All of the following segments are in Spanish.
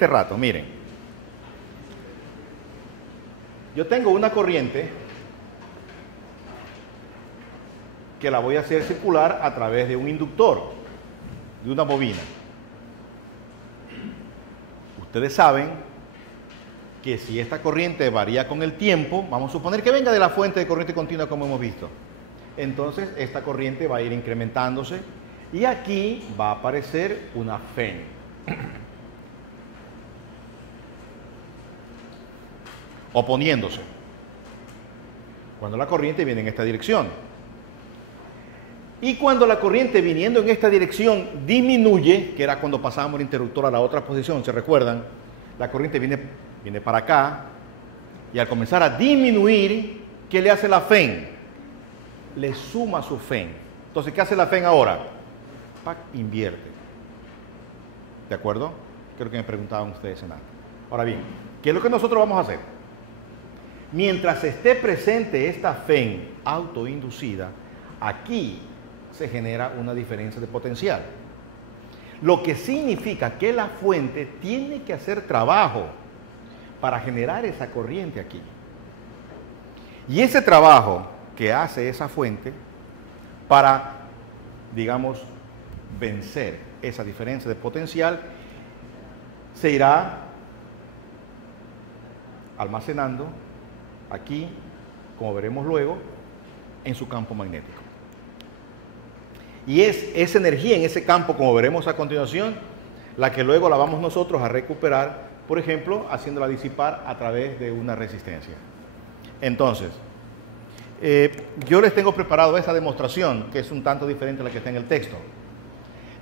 este rato, miren. Yo tengo una corriente que la voy a hacer circular a través de un inductor, de una bobina. Ustedes saben que si esta corriente varía con el tiempo, vamos a suponer que venga de la fuente de corriente continua como hemos visto, entonces esta corriente va a ir incrementándose y aquí va a aparecer una FEN. Oponiéndose. Cuando la corriente viene en esta dirección. Y cuando la corriente viniendo en esta dirección disminuye, que era cuando pasábamos el interruptor a la otra posición, ¿se recuerdan? La corriente viene para acá y al comenzar a disminuir, ¿qué le hace la FEN? Le suma su FEN. Entonces, ¿qué hace la FEN ahora? ¡Pac! Invierte. ¿De acuerdo? Creo que me preguntaban ustedes en antes. Ahora bien, ¿qué es lo que nosotros vamos a hacer? Mientras esté presente esta FEN autoinducida, aquí se genera una diferencia de potencial. Lo que significa que la fuente tiene que hacer trabajo para generar esa corriente aquí. Y ese trabajo que hace esa fuente para, digamos, vencer esa diferencia de potencial, se irá almacenando aquí, como veremos luego, en su campo magnético. Y es esa energía en ese campo, como veremos a continuación, la que luego la vamos nosotros a recuperar, por ejemplo, haciéndola disipar a través de una resistencia. Entonces, yo les tengo preparado esa demostración, que es un tanto diferente a la que está en el texto.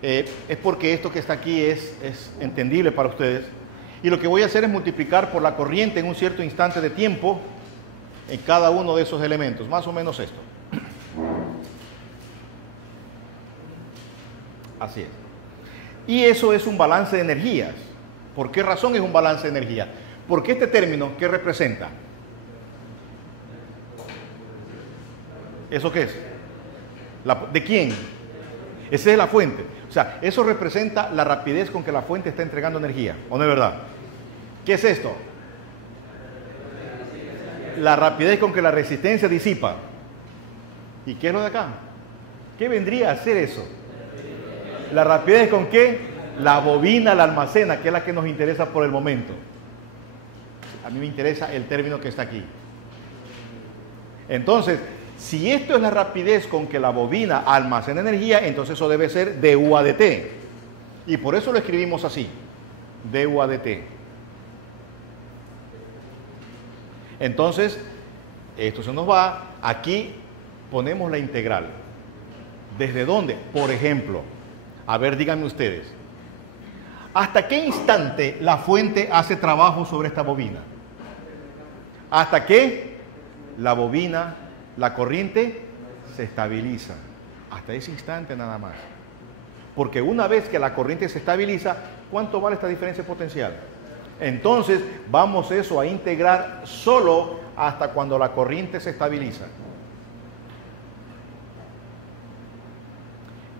Es porque esto que está aquí es entendible para ustedes. Y lo que voy a hacer es multiplicar por la corriente en un cierto instante de tiempo en cada uno de esos elementos, más o menos esto. Así es. Y eso es un balance de energías. ¿Por qué razón es un balance de energía? Porque este término, ¿qué representa? ¿Eso qué es? ¿De quién? Esa es la fuente. O sea, eso representa la rapidez con que la fuente está entregando energía. ¿O no es verdad? ¿Qué es esto? La rapidez con que la resistencia disipa. ¿Y qué es lo de acá? ¿Qué vendría a ser eso? La rapidez con que la bobina la almacena, que es la que nos interesa por el momento. A mí me interesa el término que está aquí. Entonces, si esto es la rapidez con que la bobina almacena energía, entonces eso debe ser du a dt. Y por eso lo escribimos así, du a dt. Entonces, esto se nos va, aquí ponemos la integral. ¿Desde dónde? Por ejemplo, a ver, díganme ustedes, ¿hasta qué instante la fuente hace trabajo sobre esta bobina? Hasta que la bobina, la corriente, se estabiliza. Hasta ese instante nada más. Porque una vez que la corriente se estabiliza, ¿cuánto vale esta diferencia potencial? Entonces, vamos eso a integrar solo hasta cuando la corriente se estabiliza.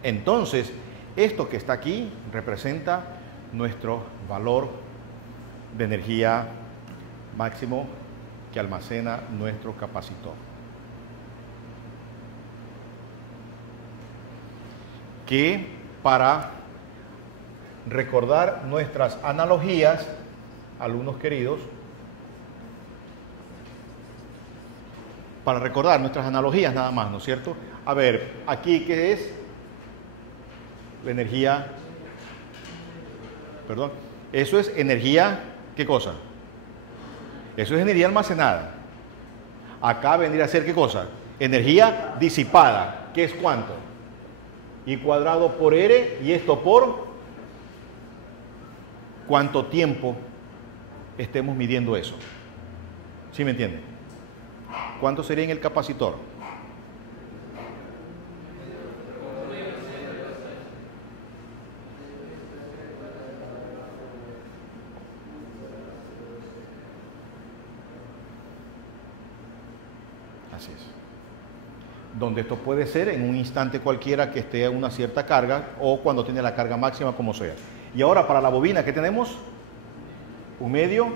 Entonces, esto que está aquí representa nuestro valor de energía máximo que almacena nuestro capacitor. Que para recordar nuestras analogías, alumnos queridos, para recordar nuestras analogías nada más, ¿no es cierto? A ver, aquí ¿qué es? La energía, perdón, eso es energía, ¿qué cosa? Eso es energía almacenada. Acá vendría a ser ¿qué cosa? Energía disipada, ¿qué es cuánto? I cuadrado por R, y esto por cuánto tiempo estemos midiendo eso. ¿Sí me entienden? ¿Cuánto sería en el capacitor? Así es. Donde esto puede ser en un instante cualquiera que esté a una cierta carga o cuando tiene la carga máxima, como sea. Y ahora para la bobina, ¿qué tenemos? Un medio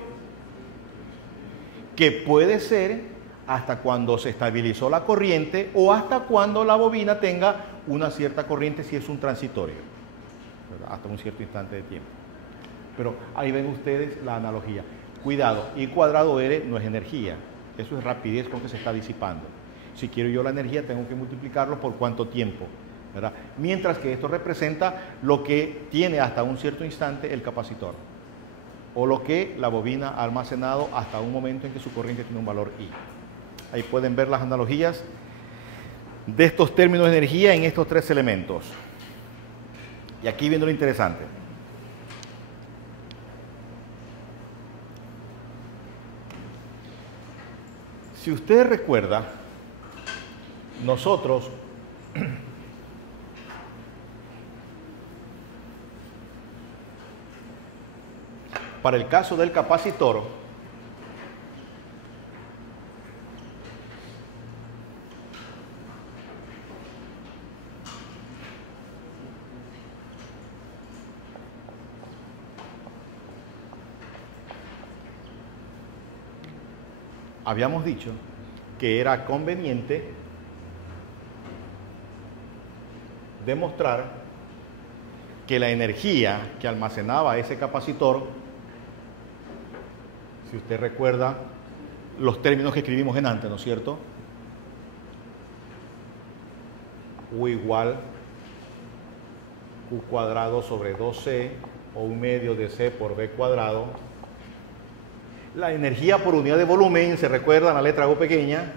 que puede ser hasta cuando se estabilizó la corriente o hasta cuando la bobina tenga una cierta corriente si es un transitorio, ¿verdad? Hasta un cierto instante de tiempo. Pero ahí ven ustedes la analogía. Cuidado, I cuadrado R no es energía, eso es rapidez con que se está disipando. Si quiero yo la energía tengo que multiplicarlo por cuánto tiempo, ¿verdad? Mientras que esto representa lo que tiene hasta un cierto instante el capacitor o lo que la bobina ha almacenado hasta un momento en que su corriente tiene un valor I. Ahí pueden ver las analogías de estos términos de energía en estos tres elementos. Y aquí viene lo interesante. Si usted recuerda, nosotros para el caso del capacitor, habíamos dicho que era conveniente demostrar que la energía que almacenaba ese capacitor, si usted recuerda los términos que escribimos en antes, ¿no es cierto? U igual Q cuadrado sobre 2C o 1/2 de C por B cuadrado. La energía por unidad de volumen, se recuerda en la letra U pequeña,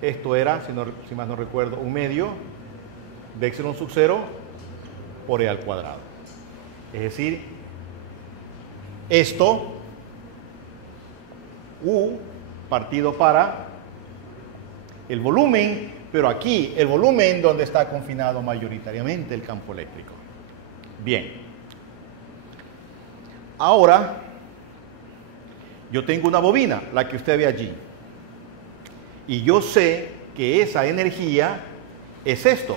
esto era, si más no recuerdo, 1/2 de epsilon sub 0 por E al cuadrado. Es decir, esto, U partido para el volumen, pero aquí el volumen donde está confinado mayoritariamente el campo eléctrico. Bien. Ahora, yo tengo una bobina, la que usted ve allí, y yo sé que esa energía es esto.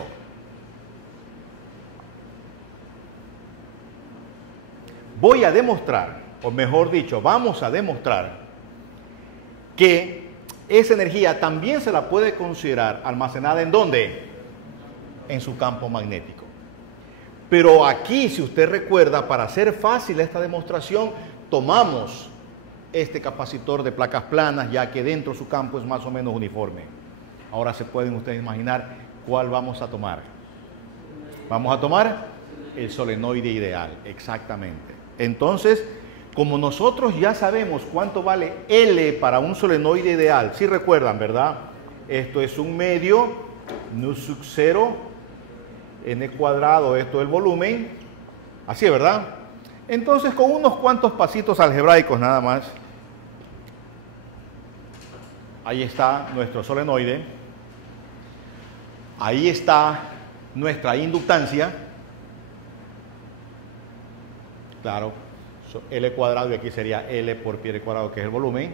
Voy a demostrar, o mejor dicho, vamos a demostrar que esa energía también se la puede considerar almacenada ¿en dónde? En su campo magnético. Pero aquí, si usted recuerda, para hacer fácil esta demostración, tomamos este capacitor de placas planas, ya que dentro su campo es más o menos uniforme. Ahora se pueden ustedes imaginar cuál vamos a tomar. Vamos a tomar el solenoide ideal, exactamente. Entonces, como nosotros ya sabemos cuánto vale L para un solenoide ideal, si recuerdan, ¿verdad? Esto es 1/2 nu sub 0 n cuadrado, esto es el volumen, así es, ¿verdad? Entonces, con unos cuantos pasitos algebraicos nada más, ahí está nuestro solenoide, ahí está nuestra inductancia, claro, L cuadrado, y aquí sería L por pi al cuadrado, que es el volumen.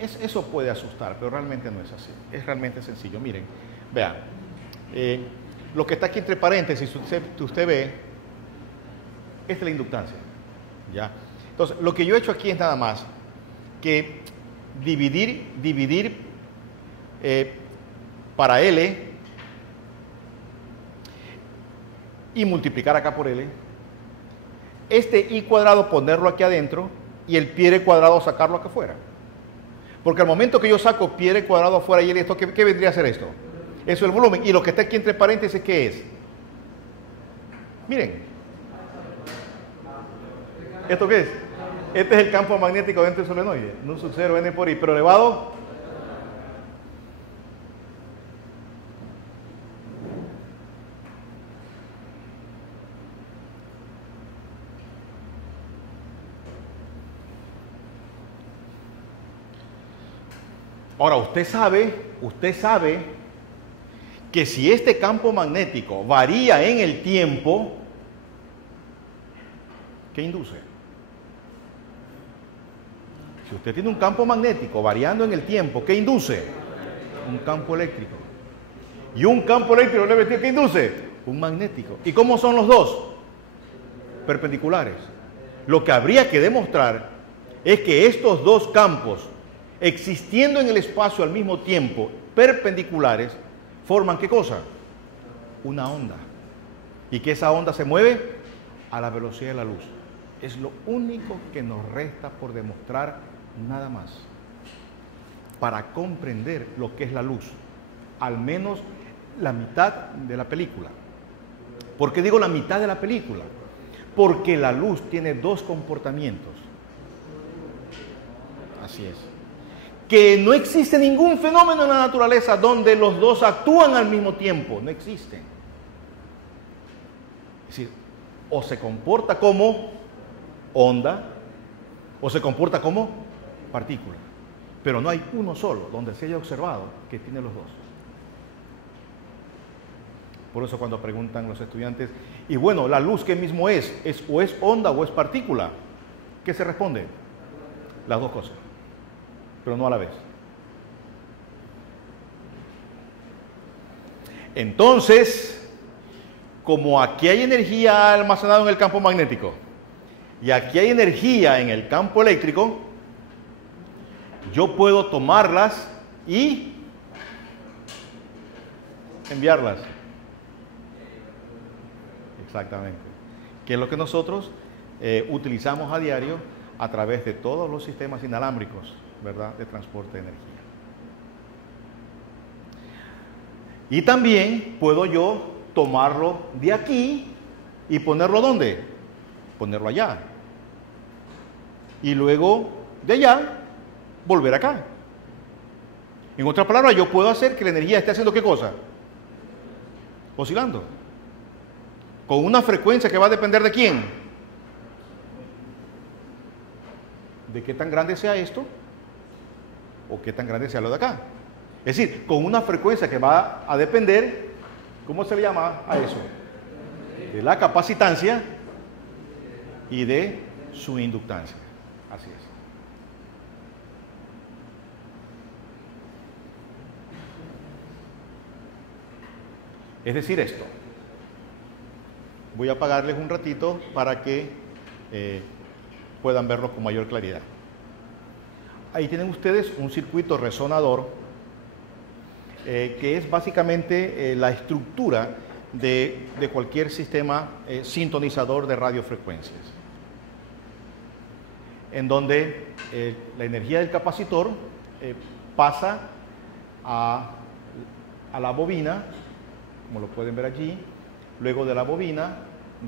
Eso puede asustar, pero realmente no es así, es realmente sencillo. Miren, vean, lo que está aquí entre paréntesis, usted ve, esta es la inductancia, ¿ya? Entonces, lo que yo he hecho aquí es nada más que dividir para L y multiplicar acá por L. Este I cuadrado ponerlo aquí adentro y el pi r cuadrado sacarlo acá afuera. Porque al momento que yo saco pi r cuadrado afuera y esto, ¿qué vendría a ser esto? Eso es el volumen. Y lo que está aquí entre paréntesis, ¿qué es? Miren. ¿Esto qué es? Este es el campo magnético dentro del solenoide. Nu sub 0 n por I, pero elevado. Ahora, usted sabe que si este campo magnético varía en el tiempo, ¿qué induce? Si usted tiene un campo magnético variando en el tiempo, ¿qué induce? Un campo eléctrico. Y un campo eléctrico, ¿qué induce? Un magnético. ¿Y cómo son los dos? perpendiculares. Lo que habría que demostrar es que estos dos campos, existiendo en el espacio al mismo tiempo, perpendiculares, forman ¿qué cosa? Una onda. Y que esa onda se mueve a la velocidad de la luz. Es lo único que nos resta por demostrar, nada más, para comprender lo que es la luz. Al menos la mitad de la película. ¿Por qué digo la mitad de la película? Porque la luz tiene dos comportamientos. Así es. Que no existe ningún fenómeno en la naturaleza donde los dos actúan al mismo tiempo. No existen. Es decir, o se comporta como onda o se comporta como partícula. Pero no hay uno solo donde se haya observado que tiene los dos. Por eso cuando preguntan los estudiantes, y bueno, la luz, ¿qué mismo es? ¿O es onda o es partícula? ¿Qué se responde? Las dos cosas, pero no a la vez. Entonces, como aquí hay energía almacenada en el campo magnético y aquí hay energía en el campo eléctrico, yo puedo tomarlas y enviarlas. Exactamente. Que es lo que nosotros utilizamos a diario a través de todos los sistemas inalámbricos, ¿verdad?, de transporte de energía. Y también puedo yo tomarlo de aquí y ponerlo ¿dónde? Ponerlo allá. Y luego de allá, volver acá. En otras palabras, yo puedo hacer que la energía esté haciendo ¿qué cosa? Oscilando. Con una frecuencia que va a depender ¿de quién? De qué tan grande sea esto o qué tan grande sea lo de acá. Es decir, con una frecuencia que va a depender, ¿cómo se le llama a eso? De la capacitancia y de su inductancia. Así es. Es decir, esto. Voy a apagarles un ratito para que puedan verlo con mayor claridad. Ahí tienen ustedes un circuito resonador que es básicamente la estructura de cualquier sistema sintonizador de radiofrecuencias, en donde la energía del capacitor pasa a la bobina, como lo pueden ver allí. Luego de la bobina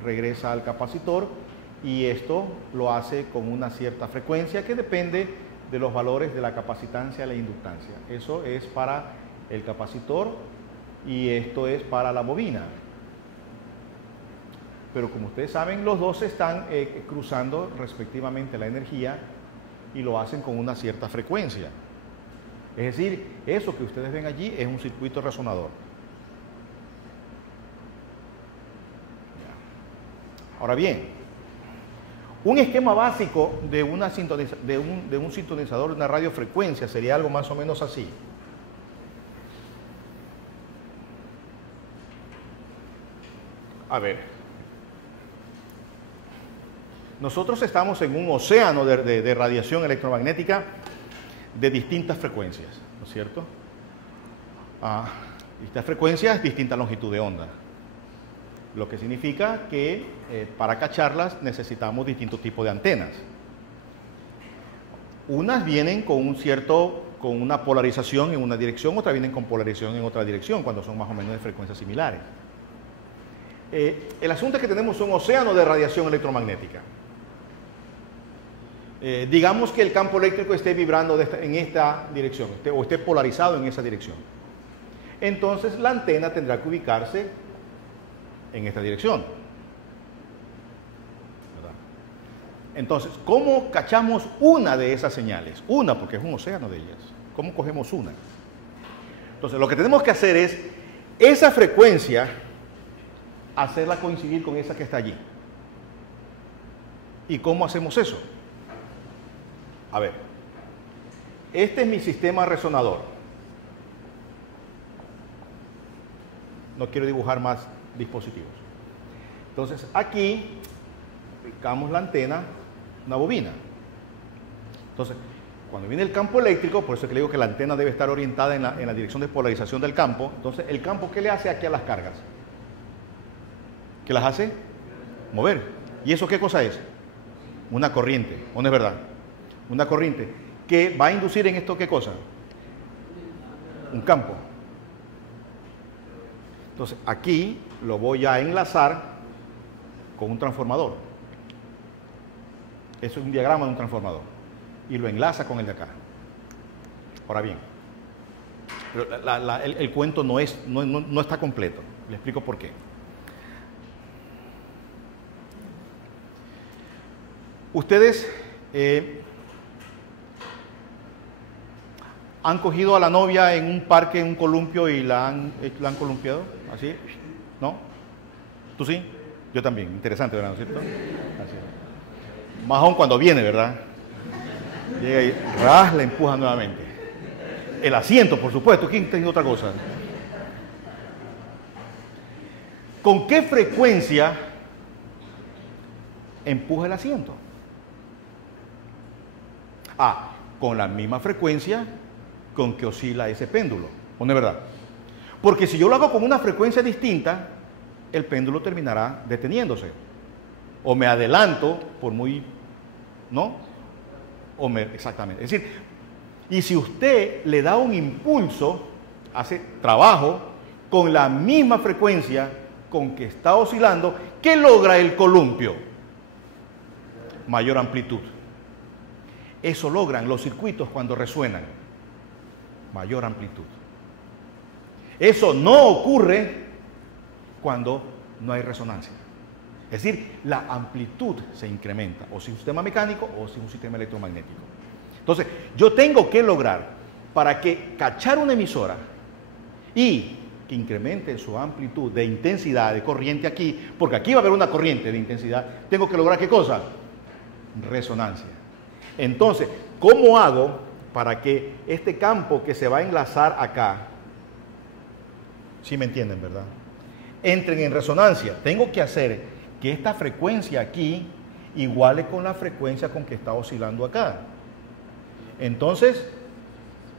regresa al capacitor y esto lo hace con una cierta frecuencia que depende de los valores de la capacitancia y la inductancia. Eso es para el capacitor y esto es para la bobina. Pero como ustedes saben, los dos están cruzando respectivamente la energía y lo hacen con una cierta frecuencia. Es decir, eso que ustedes ven allí es un circuito resonador. Ahora bien, un esquema básico de un sintonizador de una radiofrecuencia sería algo más o menos así. A ver, nosotros estamos en un océano de radiación electromagnética de distintas frecuencias, ¿no es cierto? Distintas frecuencias, distinta longitud de onda. Lo que significa que para cacharlas necesitamos distintos tipos de antenas. Unas vienen con una polarización en una dirección, otras vienen con polarización en otra dirección, cuando son más o menos de frecuencias similares. El asunto es que tenemos un océano de radiación electromagnética. Digamos que el campo eléctrico esté vibrando en esta dirección, o esté polarizado en esa dirección. Entonces la antena tendrá que ubicarse en esta dirección. ¿Verdad? Entonces, ¿cómo cachamos una de esas señales? Una, porque es un océano de ellas. ¿Cómo cogemos una? Entonces, lo que tenemos que hacer es esa frecuencia hacerla coincidir con esa que está allí. ¿Y cómo hacemos eso? A ver, este es mi sistema resonador. No quiero dibujar más dispositivos. Entonces, aquí conectamos la antena, una bobina. Entonces, cuando viene el campo eléctrico, por eso es que le digo que la antena debe estar orientada en la dirección de polarización del campo. Entonces, ¿el campo qué le hace aquí a las cargas? ¿Qué las hace? Mover. ¿Y eso qué cosa es? Una corriente, ¿o no es verdad? Una corriente que va a inducir en esto ¿qué cosa? Un campo. Entonces, aquí lo voy a enlazar con un transformador. Eso es un diagrama de un transformador. Y lo enlaza con el de acá. Ahora bien, pero el cuento no está completo. Le explico por qué. Ustedes han cogido a la novia en un parque, en un columpio y la han columpiado, así, ¿no? ¿Tú sí? Yo también. Interesante, ¿verdad? ¿No es cierto? Así. Más aún cuando viene, ¿verdad? Llega y ras, la empuja nuevamente. El asiento, por supuesto. ¿Quién tiene otra cosa? ¿Con qué frecuencia empuja el asiento? Con la misma frecuencia con que oscila ese péndulo, ¿o no es verdad? Porque si yo lo hago con una frecuencia distinta, el péndulo terminará deteniéndose. O me adelanto por muy, ¿no? Exactamente. Es decir, y si usted le da un impulso, hace trabajo con la misma frecuencia con que está oscilando, ¿qué logra el columpio? Mayor amplitud. Eso logran los circuitos cuando resuenan. Mayor amplitud. Eso no ocurre cuando no hay resonancia. Es decir, la amplitud se incrementa, o si un sistema mecánico o si un sistema electromagnético. Entonces, yo tengo que lograr, para que cachar una emisora y que incremente su amplitud de intensidad de corriente aquí, porque aquí va a haber una corriente de intensidad, tengo que lograr ¿qué cosa? Resonancia. Entonces, ¿cómo hago para que este campo que se va a enlazar acá, ¿sí me entienden, verdad?, entren en resonancia? Tengo que hacer que esta frecuencia aquí iguale con la frecuencia con que está oscilando acá. Entonces,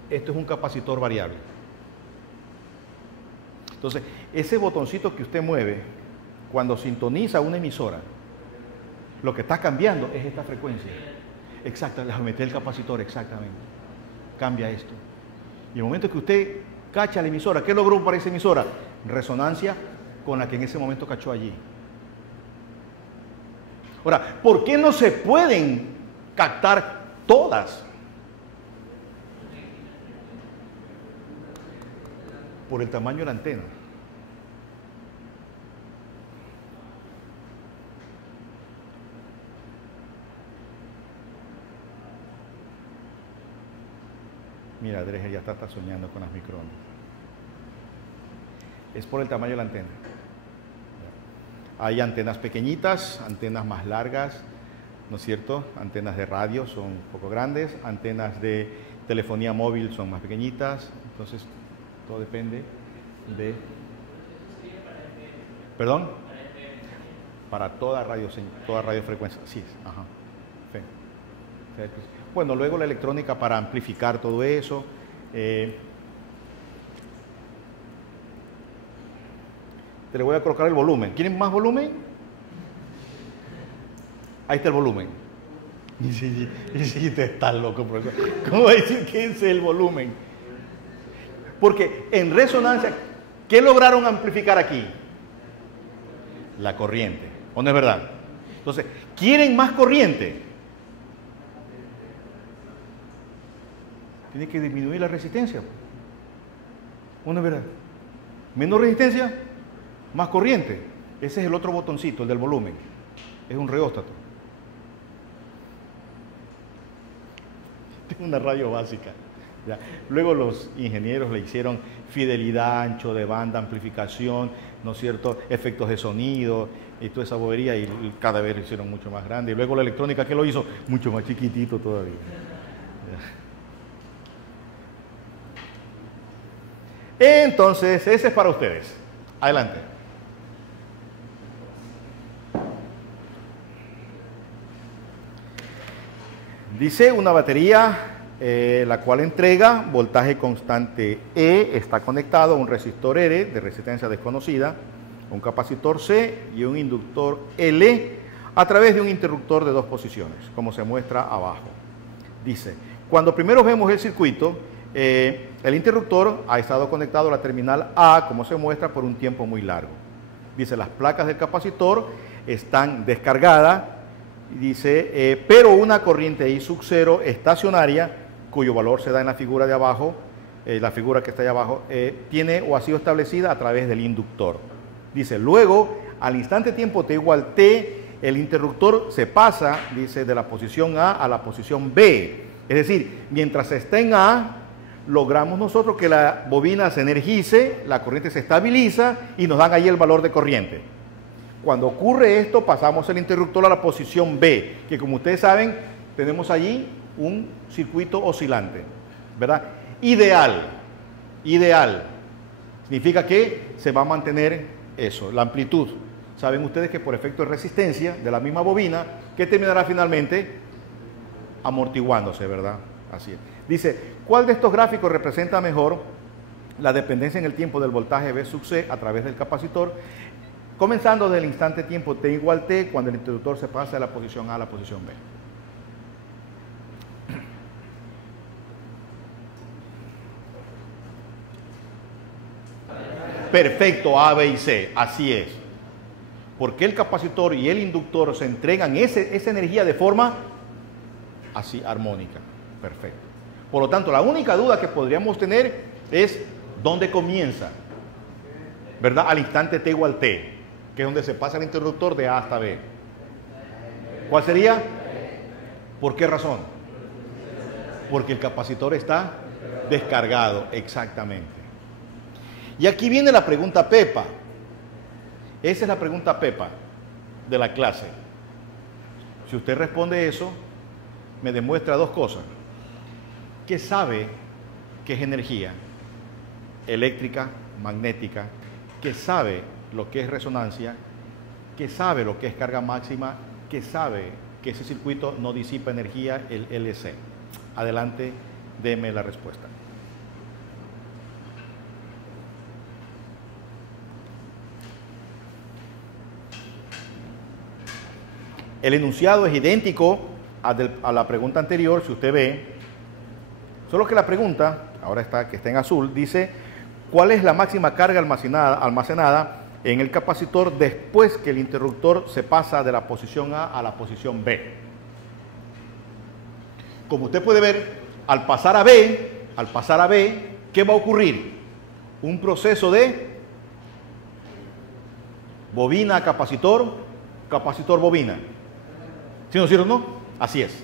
esto es un capacitor variable. Entonces, ese botoncito que usted mueve, cuando sintoniza una emisora, lo que está cambiando es esta frecuencia. Exacto, la geometría del capacitor, exactamente. Cambia esto. Y el momento que usted cacha la emisora, ¿qué logró para esa emisora? Resonancia con la que en ese momento cachó allí. Ahora, ¿por qué no se pueden captar todas? Por el tamaño de la antena. Mira, Andrés ya está soñando con las microondas. Es por el tamaño de la antena. Hay antenas pequeñitas, antenas más largas, ¿no es cierto? Antenas de radio son un poco grandes, antenas de telefonía móvil son más pequeñitas, entonces todo depende de... ¿Perdón? Para toda radiofrecuencia, sí, ajá. Sí. Bueno, luego la electrónica para amplificar todo eso. Te le voy a colocar el volumen. ¿Quieren más volumen? Ahí está el volumen. Y si te estás loco, profesor. ¿Cómo va a decir que ese es el volumen? Porque en resonancia, ¿qué lograron amplificar aquí? La corriente. ¿O no es verdad? Entonces, ¿quieren más corriente? Tiene que disminuir la resistencia. ¿O no es verdad? Menos resistencia, más corriente. Ese es el otro botoncito, el del volumen. Es un reóstato. Tengo una radio básica. Ya. Luego los ingenieros le hicieron fidelidad, ancho de banda, amplificación, ¿no es cierto?, efectos de sonido y toda esa bobería, y cada vez lo hicieron mucho más grande. Y luego la electrónica, ¿qué lo hizo? Mucho más chiquitito todavía. Ya. Entonces, ese es para ustedes. Adelante. Dice una batería la cual entrega voltaje constante E, está conectado a un resistor R de resistencia desconocida, un capacitor C y un inductor L a través de un interruptor de dos posiciones, como se muestra abajo. Dice, cuando primero vemos el circuito, el interruptor ha estado conectado a la terminal A, como se muestra, por un tiempo muy largo. Dice, las placas del capacitor están descargadas, dice, pero una corriente I sub 0 estacionaria, cuyo valor se da en la figura de abajo, la figura que está ahí abajo, tiene o ha sido establecida a través del inductor. Dice, luego, al instante tiempo t igual t, el interruptor se pasa, dice, de la posición A a la posición B. Es decir, mientras está en A, logramos nosotros que la bobina se energice, la corriente se estabiliza y nos dan ahí el valor de corriente. Cuando ocurre esto, pasamos el interruptor a la posición B, que como ustedes saben, tenemos allí un circuito oscilante, ¿verdad? Ideal. Significa que se va a mantener eso, la amplitud. Saben ustedes que por efecto de resistencia de la misma bobina, que terminará finalmente amortiguándose, ¿verdad? Así es. Dice, ¿cuál de estos gráficos representa mejor la dependencia en el tiempo del voltaje V sub C a través del capacitor? Comenzando desde el instante tiempo t igual t, cuando el interruptor se pasa de la posición A a la posición B. Perfecto, A, B y C, así es. Porque el capacitor y el inductor se entregan esa energía de forma así, armónica. Perfecto. Por lo tanto, la única duda que podríamos tener es dónde comienza, ¿verdad? Al instante t igual t, que es donde se pasa el interruptor de A hasta B. ¿Cuál sería? ¿Por qué razón? Porque el capacitor está descargado, exactamente. Y aquí viene la pregunta Pepa. Esa es la pregunta Pepa de la clase. Si usted responde eso, me demuestra dos cosas. Que sabe qué es energía eléctrica, magnética, que sabe lo que es resonancia, que sabe lo que es carga máxima, que sabe que ese circuito no disipa energía, el LC. Adelante, deme la respuesta. El enunciado es idéntico a la pregunta anterior, si usted ve, solo que la pregunta, ahora que está en azul, dice, ¿cuál es la máxima carga almacenada en el capacitor después que el interruptor se pasa de la posición A a la posición B? Como usted puede ver, al pasar a B, ¿qué va a ocurrir? Un proceso de bobina a capacitor, capacitor bobina. ¿Sí no es cierto, no? Así es.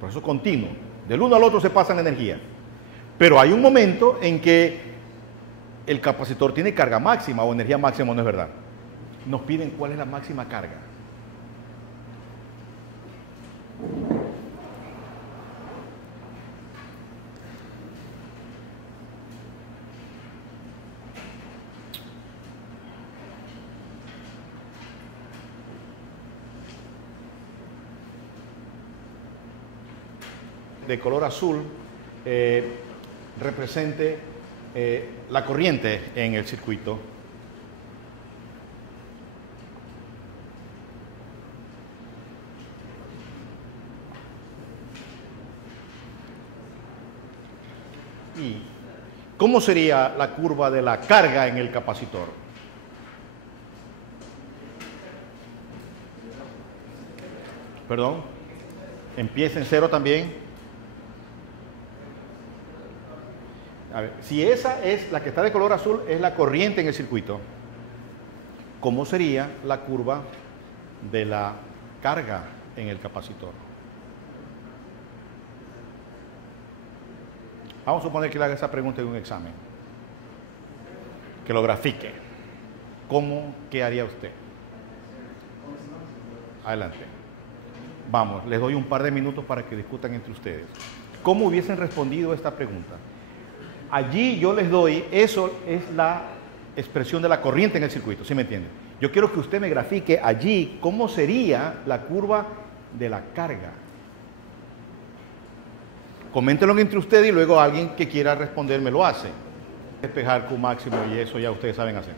Proceso continuo. Del uno al otro se pasa la energía. Pero hay un momento en que el capacitor tiene carga máxima o energía máxima, ¿no es verdad? Nos piden cuál es la máxima carga. De color azul represente la corriente en el circuito. ¿Y cómo sería la curva de la carga en el capacitor? Perdón, empieza en cero también. A ver, si esa es la que está de color azul, es la corriente en el circuito, ¿cómo sería la curva de la carga en el capacitor? Vamos a suponer que le haga esa pregunta en un examen, que lo grafique. ¿Qué haría usted? Adelante. Vamos, les doy un par de minutos para que discutan entre ustedes. ¿Cómo hubiesen respondido esta pregunta? Allí yo les doy, eso es la expresión de la corriente en el circuito, ¿sí me entienden? Yo quiero que usted me grafique allí cómo sería la curva de la carga. Coméntenlo entre ustedes y luego alguien que quiera responder me lo hace. Despejar Q máximo y eso ya ustedes saben hacer.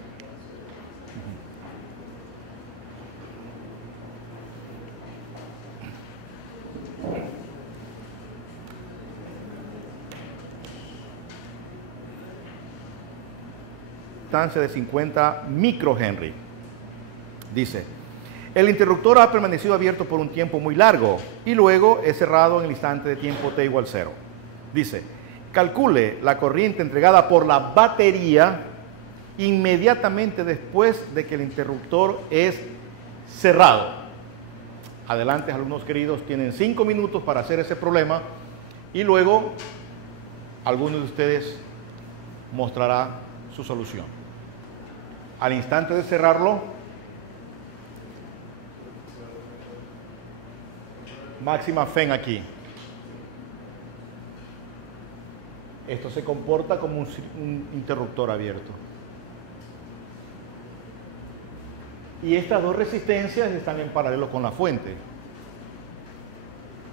Distancia de 50 microhenry. Dice, el interruptor ha permanecido abierto por un tiempo muy largo y luego es cerrado en el instante de tiempo t igual 0. Dice, calcule la corriente entregada por la batería inmediatamente después de que el interruptor es cerrado. Adelante, alumnos queridos, tienen 5 minutos para hacer ese problema y luego alguno de ustedes mostrará su solución. Al instante de cerrarlo, máxima FEN aquí. Esto se comporta como un interruptor abierto. Y estas dos resistencias están en paralelo con la fuente.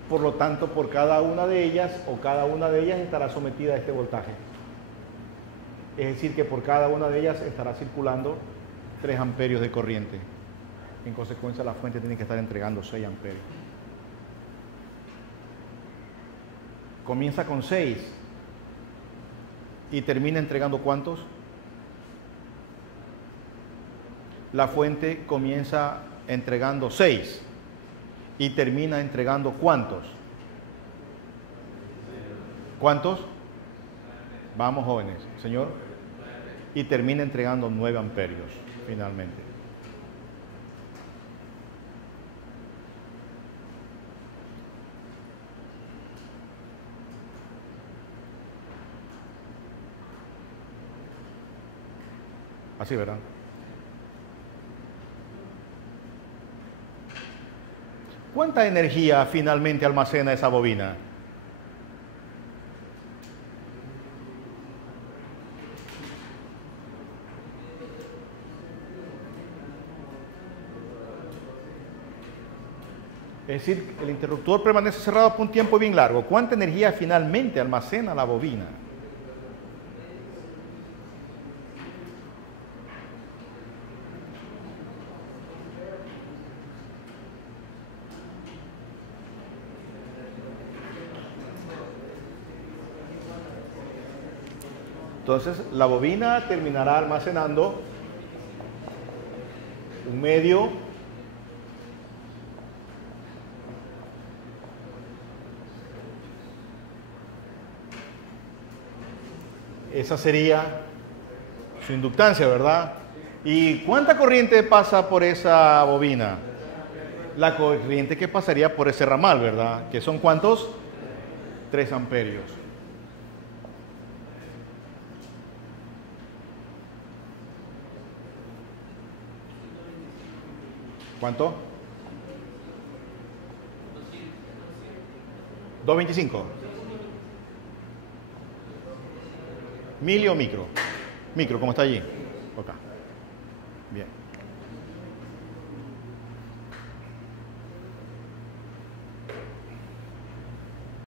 Por lo tanto, por cada una de ellas estará sometida a este voltaje. Es decir, que por cada una de ellas estará circulando 3 amperios de corriente. En consecuencia, la fuente tiene que estar entregando 6 amperios. Comienza con 6 y termina entregando ¿cuántos? La fuente comienza entregando 6 y termina entregando ¿cuántos? ¿Cuántos? Vamos, jóvenes, señor. Y termina entregando 9 amperios, finalmente. Así, ¿verdad? ¿Cuánta energía finalmente almacena esa bobina? Es decir, el interruptor permanece cerrado por un tiempo bien largo. ¿Cuánta energía finalmente almacena la bobina? Entonces, la bobina terminará almacenando un medio esa sería su inductancia, ¿verdad? ¿Y cuánta corriente pasa por esa bobina? La corriente que pasaría por ese ramal, ¿verdad? ¿Que son cuántos? 3 amperios. ¿Cuánto? 225. ¿Mili o micro? Micro, ¿cómo está allí? Acá. Bien.